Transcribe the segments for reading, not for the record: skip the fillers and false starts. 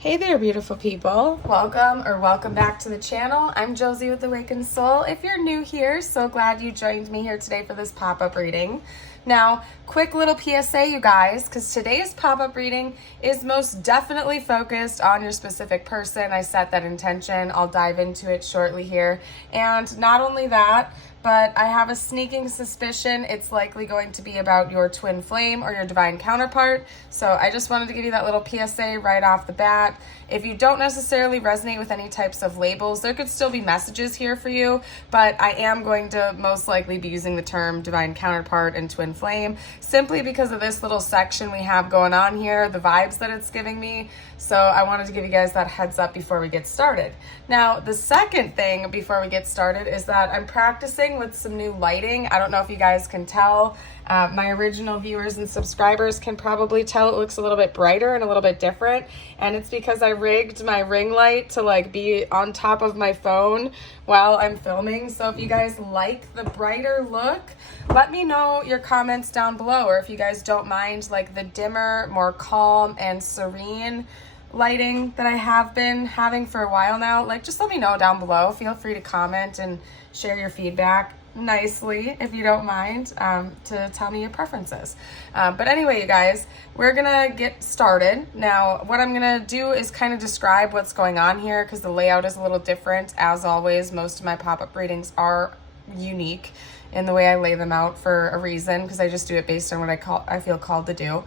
Hey there, beautiful people. Welcome back to the channel. I'm Josie with Awakened Soul. If you're new here, so glad you joined me here today for this pop-up reading. Now, quick little PSA, you guys, because today's pop-up reading is most definitely focused on your specific person. I set that intention. I'll dive into it shortly here. And not only that, but I have a sneaking suspicion it's likely going to be about your twin flame or your divine counterpart. So I just wanted to give you that little PSA right off the bat. If you don't necessarily resonate with any types of labels, there could still be messages here for you, but I am going to most likely be using the term divine counterpart and twin flame simply because of this little section we have going on here, the vibes that it's giving me. So I wanted to give you guys that heads up before we get started. Now, the second thing before we get started is that I'm practicing with some new lighting. I don't know if you guys can tell. My original viewers and subscribers can probably tell it looks a little bit brighter and a little bit different. And it's because I rigged my ring light to like be on top of my phone while I'm filming. So if you guys like the brighter look, let me know your comments down below. Or if you guys don't mind like the dimmer, more calm and serene lighting that I have been having for a while now, like just let me know down below. Feel free to comment and share your feedback nicely if you don't mind, to tell me your preferences. But anyway, you guys, we're gonna get started. Now, what I'm gonna do is kind of describe what's going on here because the layout is a little different. As always, most of my pop-up readings are unique in the way I lay them out for a reason because I just do it based on what I feel called to do.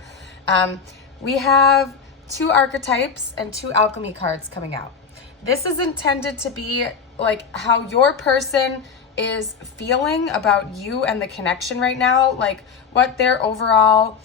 We have 2 archetypes and 2 alchemy cards coming out. This is intended to be like how your person is feeling about you and the connection right now, like what their overall,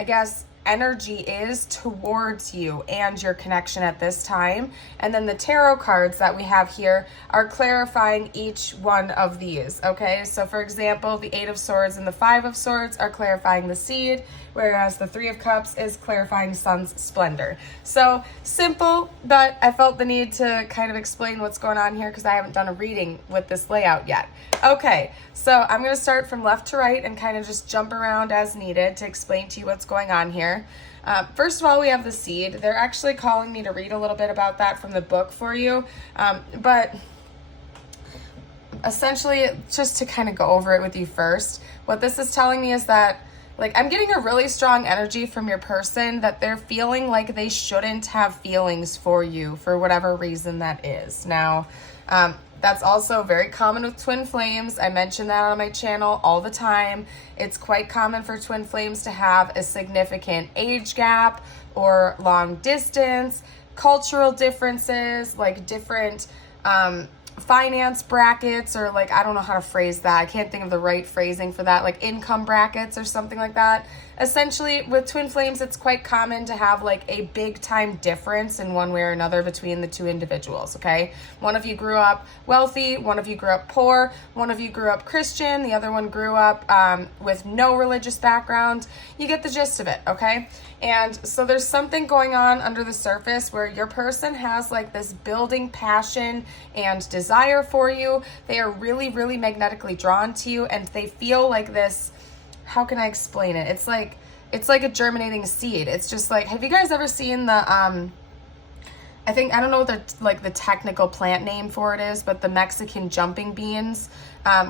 I guess, energy is towards you and your connection at this time. And then the tarot cards that we have here are clarifying each one of these, okay? So for example, the 8 of Swords and the 5 of Swords are clarifying the seed, whereas the 3 of Cups is clarifying Sun's splendor. So simple, but I felt the need to kind of explain what's going on here because I haven't done a reading with this layout yet. Okay, so I'm going to start from left to right and kind of just jump around as needed to explain to you what's going on here. First of all, we have the seed. They're actually calling me to read a little bit about that from the book for you, but essentially, just to kind of go over it with you first, what this is telling me is that like I'm getting a really strong energy from your person that they're feeling like they shouldn't have feelings for you for whatever reason that is. Now, that's also very common with twin flames. I mention that on my channel all the time. It's quite common for twin flames to have a significant age gap or long distance, cultural differences, like different finance brackets, or like, I don't know how to phrase that. I can't think of the right phrasing for that, like income brackets or something like that. Essentially, with twin flames, it's quite common to have like a big time difference in one way or another between the 2 individuals, okay? One of you grew up wealthy, one of you grew up poor, one of you grew up Christian, the other one grew up with no religious background. You get the gist of it, okay? And so there's something going on under the surface where your person has like this building passion and desire for you. They are really, really magnetically drawn to you, and they feel like this, how can I explain it? It's like a germinating seed. It's just like, have you guys ever seen the I don't know what the technical plant name for it is, but the Mexican jumping beans,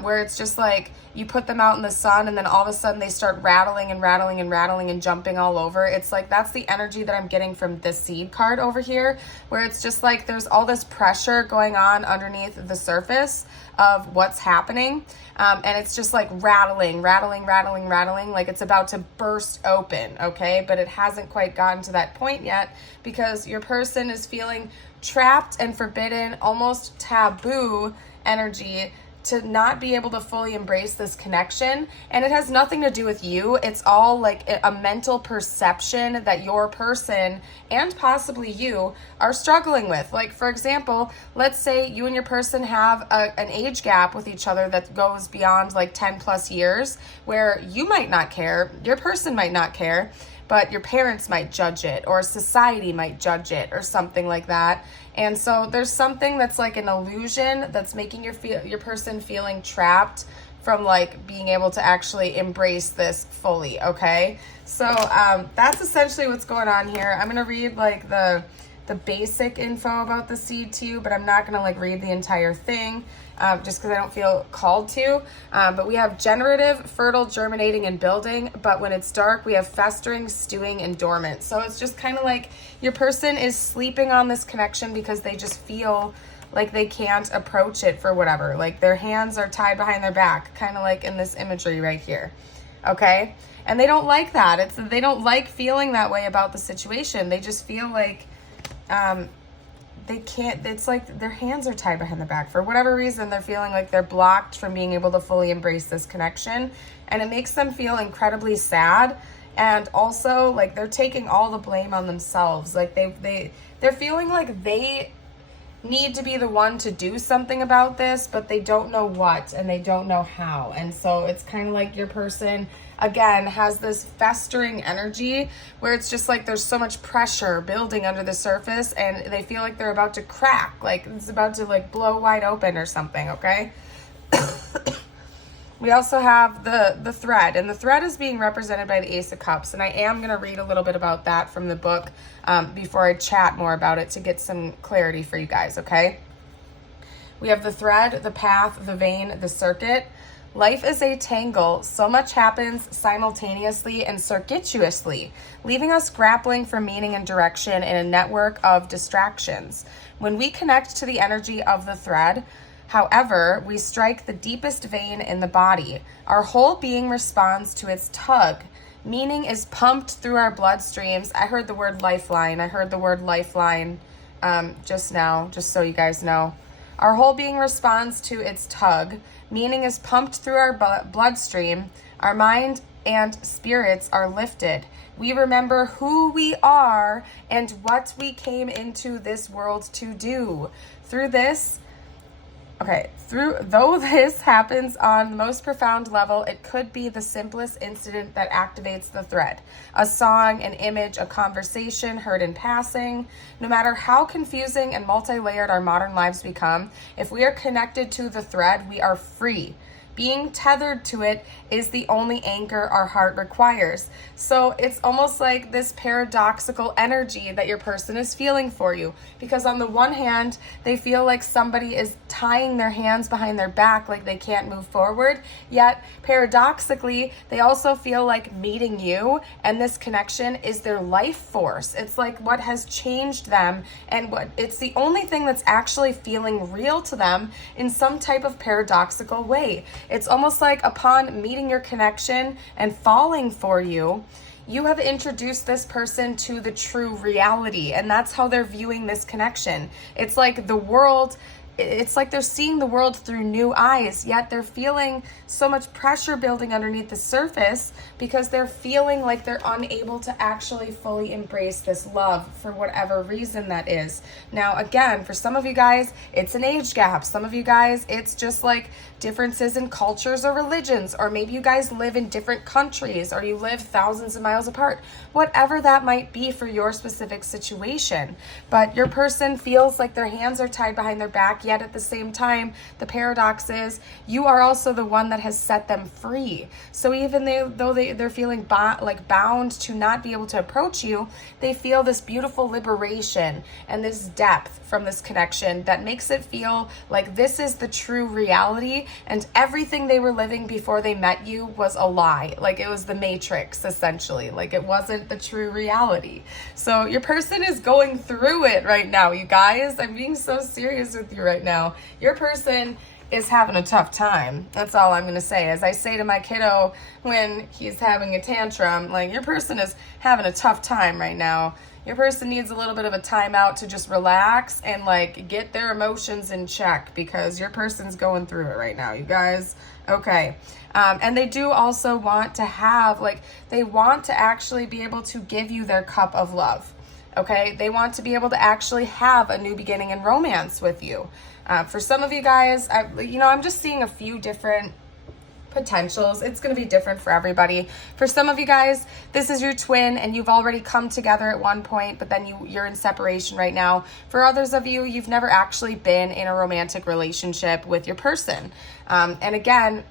where it's just like you put them out in the sun and then all of a sudden they start rattling and rattling and rattling and jumping all over. It's like that's the energy that I'm getting from this seed card over here, where it's just like there's all this pressure going on underneath the surface of what's happening. And it's just like rattling, like it's about to burst open, okay? But it hasn't quite gotten to that point yet because your person is feeling trapped and forbidden, almost taboo energy to not be able to fully embrace this connection. And it has nothing to do with you. It's all like a mental perception that your person and possibly you are struggling with. Like, for example, let's say you and your person have an age gap with each other that goes beyond like 10 plus years, where you might not care, your person might not care, but your parents might judge it, or society might judge it, or something like that. And so there's something that's like an illusion that's making your person feeling trapped, from like being able to actually embrace this fully, okay? So that's essentially what's going on here. I'm gonna read like the basic info about the seed to you, but I'm not gonna like read the entire thing just because I don't feel called to. But we have generative, fertile, germinating, and building. But when it's dark, we have festering, stewing, and dormant. So it's just kind of like your person is sleeping on this connection because they just feel like they can't approach it for whatever. Like their hands are tied behind their back, kind of like in this imagery right here. Okay? And they don't like that. They don't like feeling that way about the situation. They just feel like they can't, it's like their hands are tied behind their back. For whatever reason, they're feeling like they're blocked from being able to fully embrace this connection. And it makes them feel incredibly sad. And also, like, they're taking all the blame on themselves. Like, they're feeling like they need to be the one to do something about this, but they don't know what and they don't know how. And so it's kind of like your person, again, has this festering energy where it's just like there's so much pressure building under the surface and they feel like they're about to crack, like it's about to like blow wide open or something, okay? We also have the thread, and the thread is being represented by the Ace of Cups, and I am going to read a little bit about that from the book before I chat more about it to get some clarity for you guys, okay? We have the thread, the path, the vein, the circuit. Life is a tangle. So much happens simultaneously and circuitously, leaving us grappling for meaning and direction in a network of distractions. When we connect to the energy of the thread, however, we strike the deepest vein in the body. Our whole being responds to its tug. Meaning is pumped through our bloodstreams. I heard the word lifeline. Just now, just so you guys know. Our whole being responds to its tug. Meaning is pumped through our bloodstream. Our mind and spirits are lifted. We remember who we are and what we came into this world to do. Though this happens on the most profound level, it could be the simplest incident that activates the thread. A song, an image, a conversation heard in passing. No matter how confusing and multi-layered our modern lives become, if we are connected to the thread, we are free. Being tethered to it is the only anchor our heart requires. So it's almost like this paradoxical energy that your person is feeling for you. Because on the one hand, they feel like somebody is tying their hands behind their back, like they can't move forward. Yet, paradoxically, they also feel like meeting you and this connection is their life force. It's like what has changed them, and it's the only thing that's actually feeling real to them in some type of paradoxical way. It's almost like upon meeting your connection and falling for you, you have introduced this person to the true reality, and that's how they're viewing this connection. It's like it's like they're seeing the world through new eyes, yet they're feeling so much pressure building underneath the surface because they're feeling like they're unable to actually fully embrace this love for whatever reason that is. Now, again, for some of you guys, it's an age gap. Some of you guys, it's just like differences in cultures or religions, or maybe you guys live in different countries or you live thousands of miles apart, whatever that might be for your specific situation. But your person feels like their hands are tied behind their back, yet at the same time, the paradox is you are also the one that has set them free. So even though they're feeling bound to not be able to approach you, they feel this beautiful liberation and this depth from this connection that makes it feel like this is the true reality, and everything they were living before they met you was a lie. Like it was the Matrix, essentially. Like it wasn't the true reality. So your person is going through it right now, you guys. I'm being so serious with you right now. Your person is having a tough time. That's all I'm going to say. As I say to my kiddo when he's having a tantrum, like your person is having a tough time right now. Your person needs a little bit of a timeout to just relax and like get their emotions in check because your person's going through it right now, you guys. Okay. And they do also want to have, they want to actually be able to give you their cup of love. Okay. They want to be able to actually have a new beginning in romance with you. For some of you guys, I'm just seeing a few different potentials. It's going to be different for everybody. For some of you guys, this is your twin and you've already come together at one point, but then you're in separation right now. For others of you, you've never actually been in a romantic relationship with your person. And again,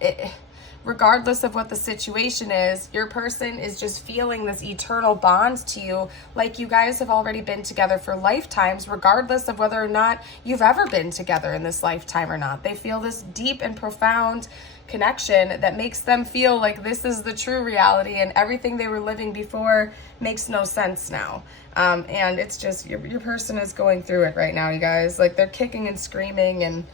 regardless of what the situation is, your person is just feeling this eternal bond to you, like you guys have already been together for lifetimes, regardless of whether or not you've ever been together in this lifetime or not. They feel this deep and profound connection that makes them feel like this is the true reality, and everything they were living before makes no sense now. And it's just, your person is going through it right now, you guys. Like, they're kicking and screaming, and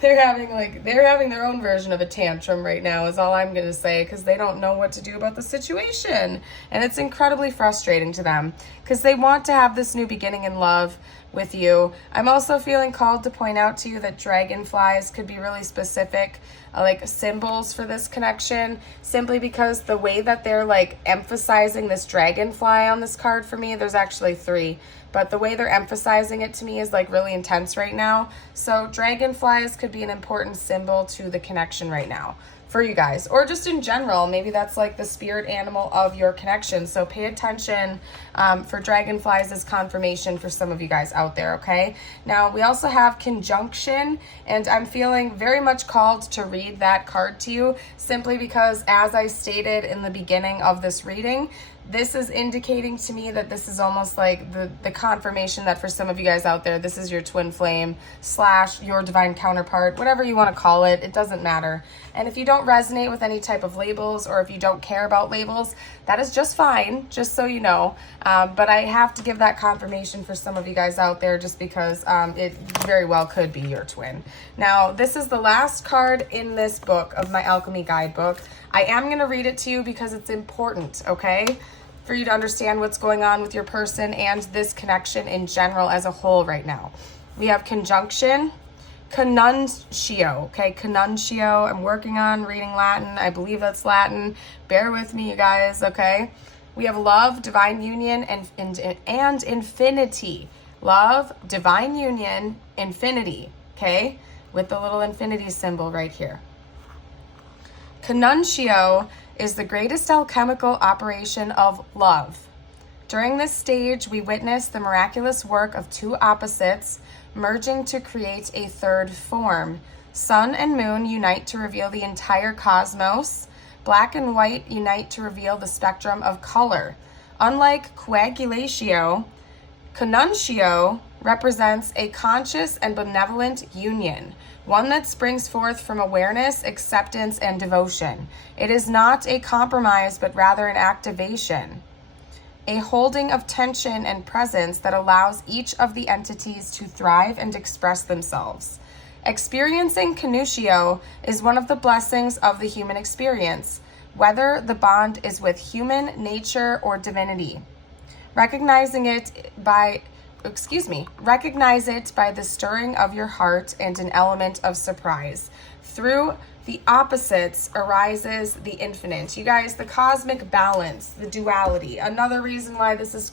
they're having their own version of a tantrum right now, is all I'm going to say, because they don't know what to do about the situation. And it's incredibly frustrating to them, because they want to have this new beginning in love with you. I'm also feeling called to point out to you that dragonflies could be really specific, like symbols for this connection, simply because the way that they're like emphasizing this dragonfly on this card for me, there's actually 3, but the way they're emphasizing it to me is like really intense right now. So dragonflies could be an important symbol to the connection right now for you guys, or just in general. Maybe that's like the spirit animal of your connection. So pay attention for dragonflies as confirmation for some of you guys out there, okay? Now, we also have conjunction, and I'm feeling very much called to read that card to you, simply because, as I stated in the beginning of this reading, this is indicating to me that this is almost like the confirmation that for some of you guys out there, this is your twin flame / your divine counterpart, whatever you want to call it. It doesn't matter. And if you don't resonate with any type of labels, or if you don't care about labels, that is just fine, just so you know. But I have to give that confirmation for some of you guys out there, just because it very well could be your twin. Now, this is the last card in this book of my alchemy guidebook. I am going to read it to you because it's important, okay, for you to understand what's going on with your person and this connection in general as a whole right now. We have conjunction, connuntio, okay, connuntio. I'm working on reading Latin. I believe that's Latin. Bear with me, you guys, okay? We have love, divine union, and infinity. Love, divine union, infinity, okay, with the little infinity symbol right here. Connuntio is the greatest alchemical operation of love. During this stage, we witness the miraculous work of 2 opposites merging to create a third form. Sun and moon unite to reveal the entire cosmos. Black and white unite to reveal the spectrum of color. Unlike coagulatio, connuntio represents a conscious and benevolent union, one that springs forth from awareness, acceptance, and devotion. It is not a compromise, but rather an activation, a holding of tension and presence that allows each of the entities to thrive and express themselves. Experiencing connuntio is one of the blessings of the human experience, whether the bond is with human nature or divinity. Recognize it by the stirring of your heart and an element of surprise. Through the opposites arises the infinite. You guys, the cosmic balance, the duality. Another reason why this is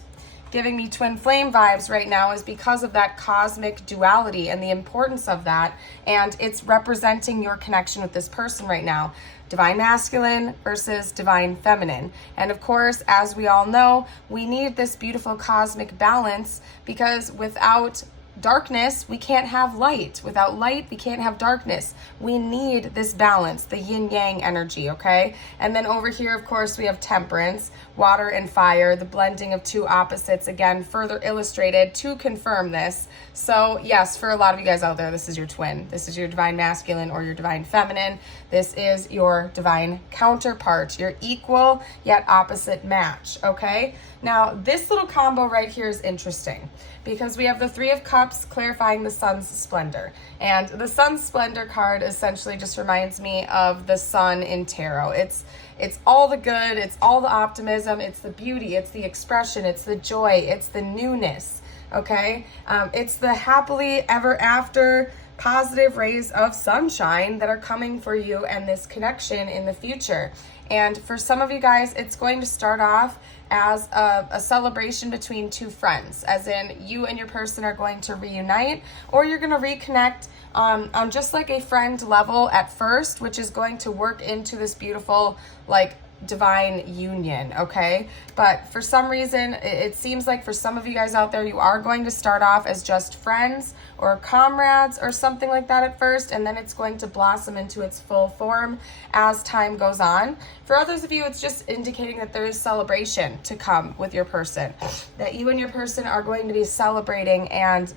giving me twin flame vibes right now is because of that cosmic duality and the importance of that, and it's representing your connection with this person right now. Divine masculine versus divine feminine. And of course, as we all know, we need this beautiful cosmic balance, because without darkness, we can't have light. Without light, we can't have darkness. We need this balance, the yin-yang energy, okay? And then over here, of course, we have temperance, water and fire, the blending of 2 opposites, again, further illustrated to confirm this. So yes, for a lot of you guys out there, this is your twin. This is your divine masculine or your divine feminine. This is your divine counterpart, your equal yet opposite match, okay? Now, this little combo right here is interesting, because we have the 3 of Cups clarifying the sun's splendor. And the sun's splendor card essentially just reminds me of the sun in tarot. It's all the good, it's all the optimism, it's the beauty, it's the expression, it's the joy, it's the newness, okay? It's the happily ever after positive rays of sunshine that are coming for you and this connection in the future. And for some of you guys, it's going to start off as a celebration between 2 friends, as in you and your person are going to reunite, or you're going to reconnect on just like a friend level at first, which is going to work into this beautiful like divine union, okay? But for some reason, it seems like for some of you guys out there, you are going to start off as just friends or comrades or something like that at first, and then it's going to blossom into its full form as time goes on. For others of you, it's just indicating that there is celebration to come with your person, that you and your person are going to be celebrating, and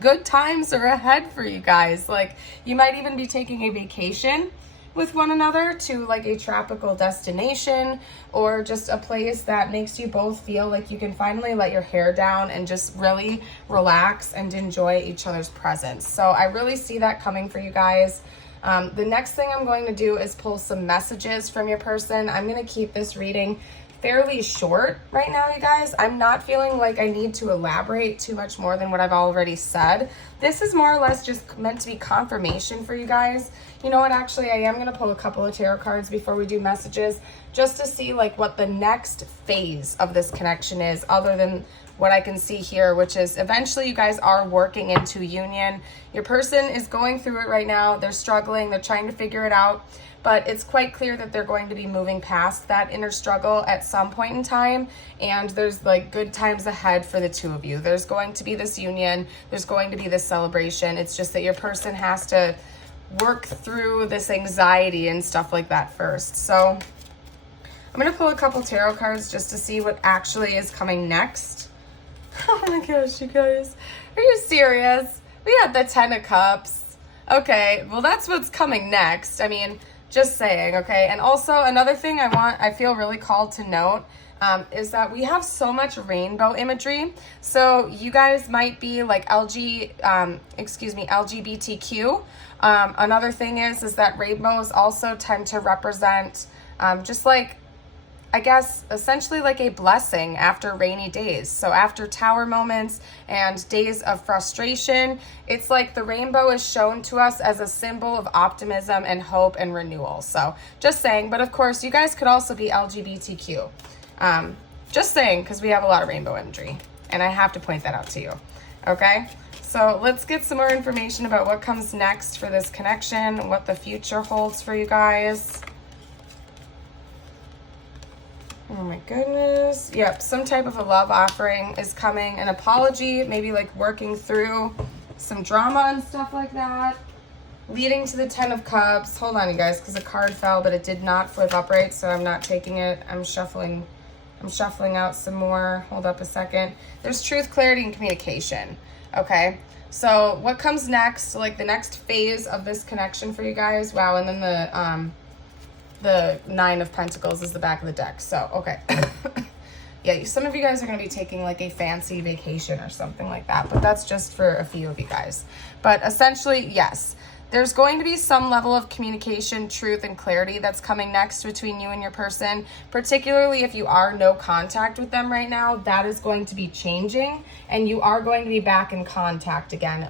good times are ahead for you guys. Like, you might even be taking a vacation with one another to like a tropical destination, or just a place that makes you both feel like you can finally let your hair down and just really relax and enjoy each other's presence. So I really see that coming for you guys. The next thing I'm going to do is pull some messages from your person. I'm going to keep this reading fairly short right now, you guys. I'm not feeling like I need to elaborate too much more than what I've already said. This is more or less just meant to be confirmation for you guys. You know what, actually, I am going to pull a couple of tarot cards before we do messages, just to see like what the next phase of this connection is, other than what I can see here, which is eventually you guys are working into union. Your person is going through it right now. They're struggling. They're trying to figure it out. But it's quite clear that they're going to be moving past that inner struggle at some point in time. And there's like good times ahead for the two of you. There's going to be this union. There's going to be this celebration. It's just that your person has to work through this anxiety and stuff like that first. So I'm going to pull a couple tarot cards just to see what actually is coming next. Oh my gosh, you guys. Are you serious? We had the 10 of Cups. Okay, well, that's what's coming next. I mean, just saying, okay? And also another thing I feel really called to note is that we have so much rainbow imagery. So you guys might be like LGBTQ. Another thing is that rainbows also tend to represent just like, I guess, essentially like a blessing after rainy days. So after tower moments and days of frustration, it's like the rainbow is shown to us as a symbol of optimism and hope and renewal. So just saying, but of course you guys could also be LGBTQ. Just saying, because we have a lot of rainbow imagery and I have to point that out to you. Okay, so let's get some more information about what comes next for this connection, what the future holds for you guys. Oh my goodness. Yep, some type of a love offering is coming, an apology, maybe like working through some drama and stuff like that, leading to the 10 of Cups. Hold on, you guys, because a card fell, but it did not flip upright, so I'm not taking it. I'm shuffling out some more. Hold up a second. There's truth, clarity, and communication. Okay, so what comes next, like the next phase of this connection for you guys? Wow, and then the 9 of Pentacles is the back of the deck. So, okay. Yeah, some of you guys are going to be taking like a fancy vacation or something like that, but that's just for a few of you guys. But essentially, yes, there's going to be some level of communication, truth, and clarity that's coming next between you and your person, particularly if you are no contact with them right now. That is going to be changing, and you are going to be back in contact again.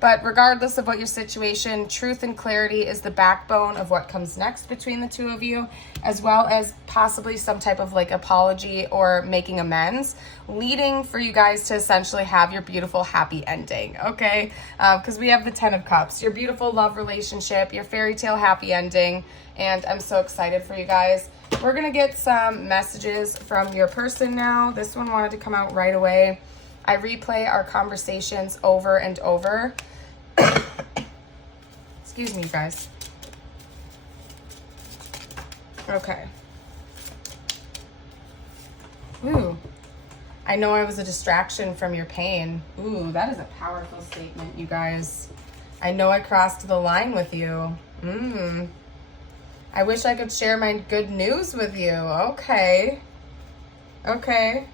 But regardless of what your situation, truth and clarity is the backbone of what comes next between the two of you, as well as possibly some type of like apology or making amends, leading for you guys to essentially have your beautiful happy ending, okay? Because we have the 10 of Cups, your beautiful love relationship, your fairy tale happy ending, and I'm so excited for you guys. We're going to get some messages from your person now. This one wanted to come out right away. I replay our conversations over and over. Excuse me, guys. Okay. Ooh. I know I was a distraction from your pain. Ooh, that is a powerful statement, you guys. I know I crossed the line with you. I wish I could share my good news with you. Okay. Okay.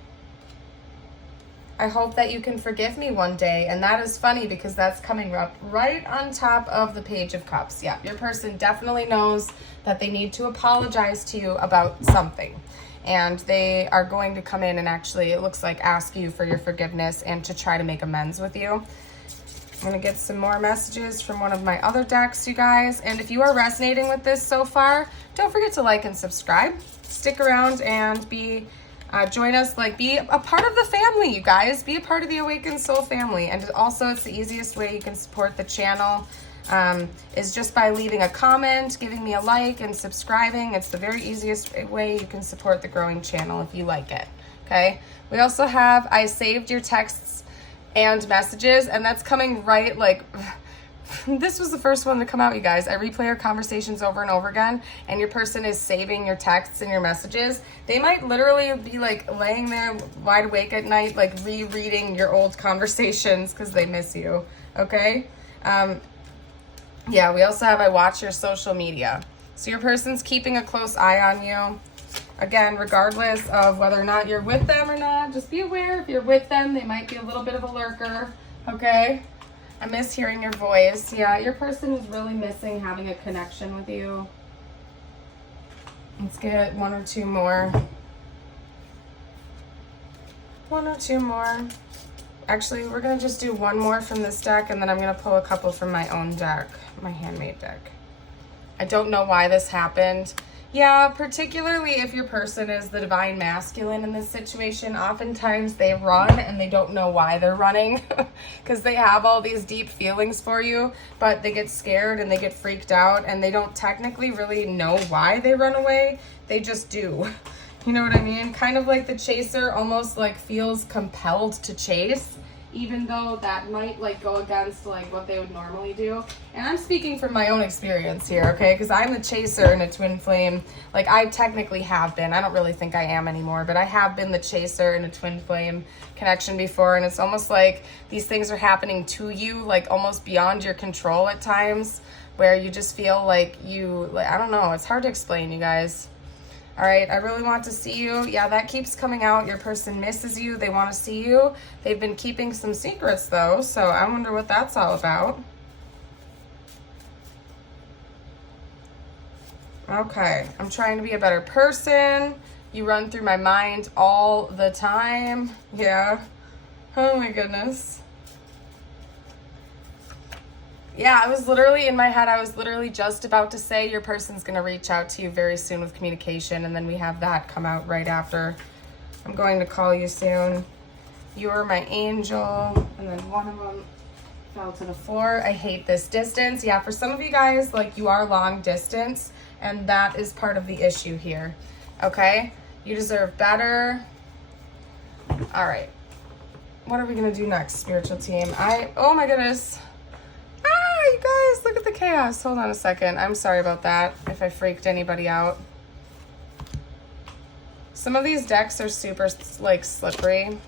I hope that you can forgive me one day. And that is funny because that's coming up right on top of the Page of Cups. Yeah, your person definitely knows that they need to apologize to you about something. And they are going to come in and actually, it looks like, ask you for your forgiveness and to try to make amends with you. I'm going to get some more messages from one of my other decks, you guys. And if you are resonating with this so far, don't forget to like and subscribe. Stick around and join us, like be a part of the family, you guys. Be a part of the Awakened Soul family. And also, it's the easiest way you can support the channel. is just by leaving a comment, giving me a like, and subscribing. It's the very easiest way you can support the growing channel if you like it, okay? We also have I saved your texts and messages, and that's coming right, like, this was the first one to come out, you guys. I replay our conversations over and over again, and your person is saving your texts and your messages. They might literally be like laying there wide awake at night, like rereading your old conversations because they miss you, okay? Yeah, we also have I watch your social media. So your person's keeping a close eye on you. Again, regardless of whether or not you're with them or not, just be aware if you're with them, they might be a little bit of a lurker, okay? I miss hearing your voice. Yeah, your person is really missing having a connection with you. Let's get one or two more. One or two more. Actually, we're going to just do one more from this deck, and then I'm going to pull a couple from my own deck, my handmade deck. I don't know why this happened. Yeah, particularly if your person is the divine masculine in this situation, oftentimes they run and they don't know why they're running because they have all these deep feelings for you, but they get scared and they get freaked out and they don't technically really know why they run away. They just do. You know what I mean? Kind of like the chaser almost like feels compelled to chase, even though that might like go against like what they would normally do. And I'm speaking from my own experience here, okay? Because I'm the chaser in a twin flame. Like I technically have been. I don't really think I am anymore, but I have been the chaser in a twin flame connection before. And it's almost like these things are happening to you, like almost beyond your control at times, where you just feel like I don't know. It's hard to explain, you guys. All right, I really want to see you. Yeah, that keeps coming out. Your person misses you. They want to see you. They've been keeping some secrets, though, so I wonder what that's all about. Okay, I'm trying to be a better person. You run through my mind all the time. Yeah. Oh, my goodness. Yeah, I was literally in my head, I was literally just about to say your person's going to reach out to you very soon with communication, and then we have that come out right after. I'm going to call you soon. You're my angel. And then one of them fell to the floor. I hate this distance. Yeah, for some of you guys, like you are long distance, and that is part of the issue here. Okay? You deserve better. All right. What are we going to do next, spiritual team? Oh my goodness. You guys, look at the chaos. Hold on a second. I'm sorry about that if I freaked anybody out. Some of these decks are super, like, slippery.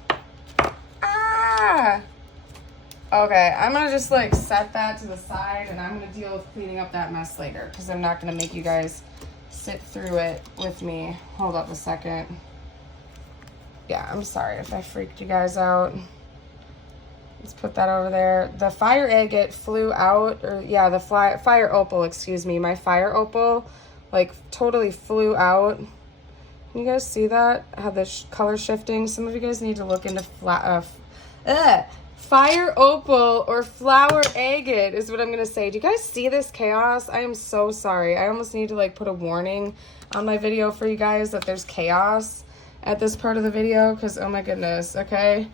Ah! Okay, I'm going to just, like, set that to the side, and I'm going to deal with cleaning up that mess later, because I'm not going to make you guys sit through it with me. Hold up a second. Yeah, I'm sorry if I freaked you guys out. Let's put that over there. The fire agate flew out, or yeah, the fire opal, excuse me. My fire opal, like, totally flew out. Can you guys see that? How the color shifting? Some of you guys need to look into fire opal or flower agate is what I'm going to say. Do you guys see this chaos? I am so sorry. I almost need to, like, put a warning on my video for you guys that there's chaos at this part of the video, because, oh my goodness, okay?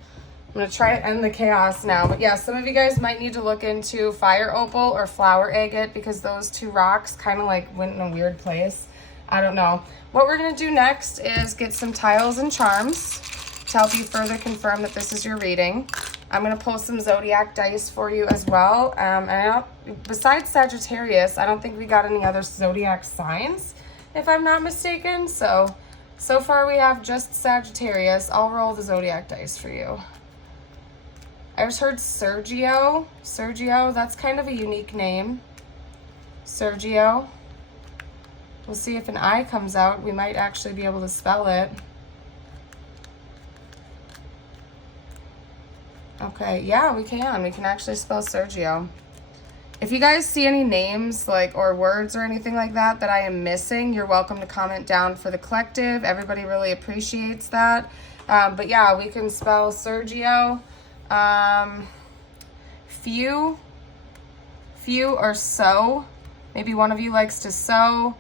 I'm going to try to end the chaos now. But yeah, some of you guys might need to look into fire opal or flower agate, because those two rocks kind of like went in a weird place. I don't know. What we're going to do next is get some tiles and charms to help you further confirm that this is your reading. I'm going to pull some Zodiac dice for you as well. And besides Sagittarius, I don't think we got any other Zodiac signs, if I'm not mistaken. So far we have just Sagittarius. I'll roll the Zodiac dice for you. I just heard Sergio. Sergio, that's kind of a unique name. Sergio. We'll see if an I comes out. We might actually be able to spell it. Okay, yeah, we can. We can actually spell Sergio. If you guys see any names like or words or anything like that that I am missing, you're welcome to comment down for the collective. Everybody really appreciates that. But yeah, we can spell Sergio. Few or sew. Maybe one of you likes to sew.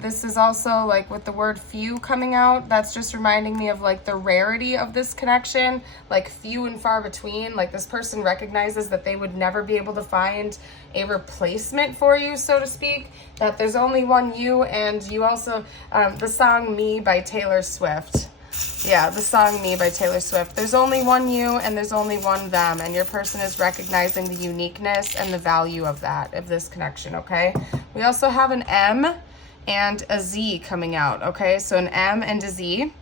This is also like with the word few coming out, that's just reminding me of like the rarity of this connection, like few and far between. Like this person recognizes that they would never be able to find a replacement for you, so to speak, that there's only one you. And you also, the song Me by Taylor Swift. Yeah, the song Me by Taylor Swift. There's only one you and there's only one them, and your person is recognizing the uniqueness and the value of that, of this connection, okay? We also have an M and a Z coming out, okay? So an M and a Z.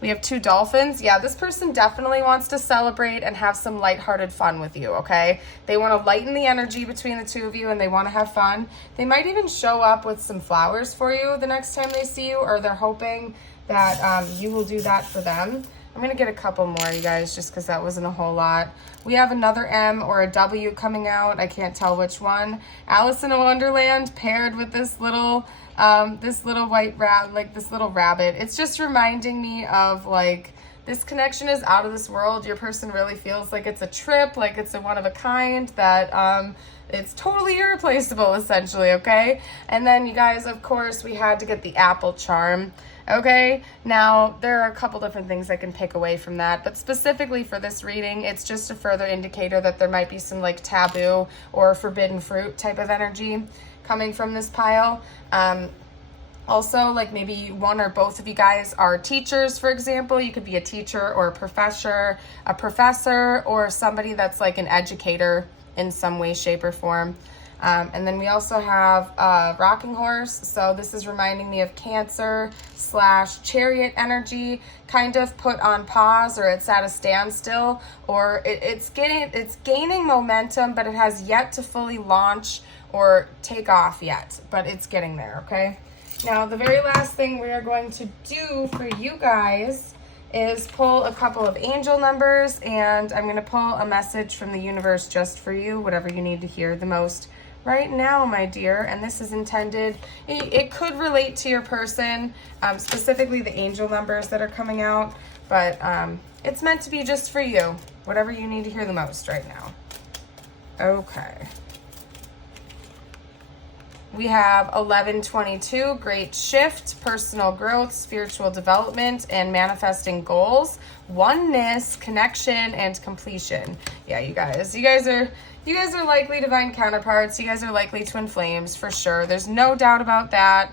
We have two dolphins. Yeah, this person definitely wants to celebrate and have some lighthearted fun with you, okay? They want to lighten the energy between the two of you and they want to have fun. They might even show up with some flowers for you the next time they see you, or they're hoping that you will do that for them. I'm going to get a couple more, you guys, just because that wasn't a whole lot. We have another M or a W coming out. I can't tell which one. Alice in Wonderland paired with this little white rat, like this little rabbit. It's just reminding me of like, this connection is out of this world. Your person really feels like it's a trip, like it's a one of a kind, that it's totally irreplaceable, essentially, okay? And then you guys, of course, we had to get the apple charm. Okay, now there are a couple different things I can pick away from that, but specifically for this reading, it's just a further indicator that there might be some like taboo or forbidden fruit type of energy coming from this pile. Also, like maybe one or both of you guys are teachers, for example. You could be a teacher or a professor, or somebody that's like an educator in some way, shape, or form. And then we also have rocking horse. So this is reminding me of Cancer/Chariot energy, kind of put on pause, or it's at a standstill, or it's gaining momentum, but it has yet to fully launch or take off yet, but it's getting there, okay? Now, the very last thing we are going to do for you guys is pull a couple of angel numbers, and I'm going to pull a message from the universe just for you, whatever you need to hear the most right now, my dear. And this is intended, it could relate to your person, specifically the angel numbers that are coming out, but it's meant to be just for you, whatever you need to hear the most right now. Okay. We have 1122, great shift, personal growth, spiritual development, and manifesting goals, oneness, connection, and completion. Yeah, you guys are likely divine counterparts. You guys are likely twin flames for sure. There's no doubt about that.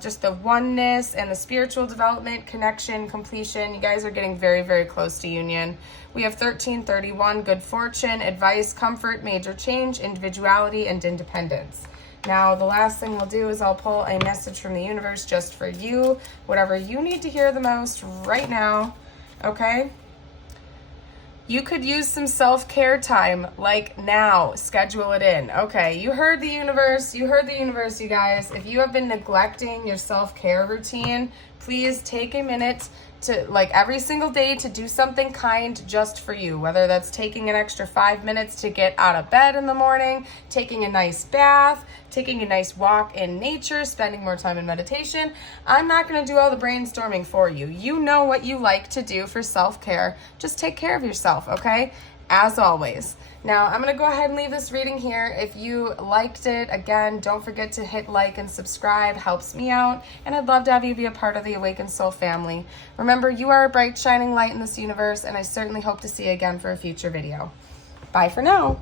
Just the oneness and the spiritual development, connection, completion. You guys are getting very, very close to union. We have 1331, good fortune, advice, comfort, major change, individuality, and independence. Now, the last thing we'll do is I'll pull a message from the universe just for you, whatever you need to hear the most right now, okay? You could use some self-care time, like now. Schedule it in. Okay, you heard the universe, you guys. If you have been neglecting your self-care routine, please take a minute to, like every single day, to do something kind just for you, whether that's taking an extra 5 minutes to get out of bed in the morning, taking a nice bath, taking a nice walk in nature, spending more time in meditation. I'm not going to do all the brainstorming for you. You know what you like to do for self-care. Just take care of yourself, okay? As always. Now, I'm going to go ahead and leave this reading here. If you liked it, again, don't forget to hit like and subscribe. Helps me out. And I'd love to have you be a part of the Awakened Soul family. Remember, you are a bright, shining light in this universe, and I certainly hope to see you again for a future video. Bye for now.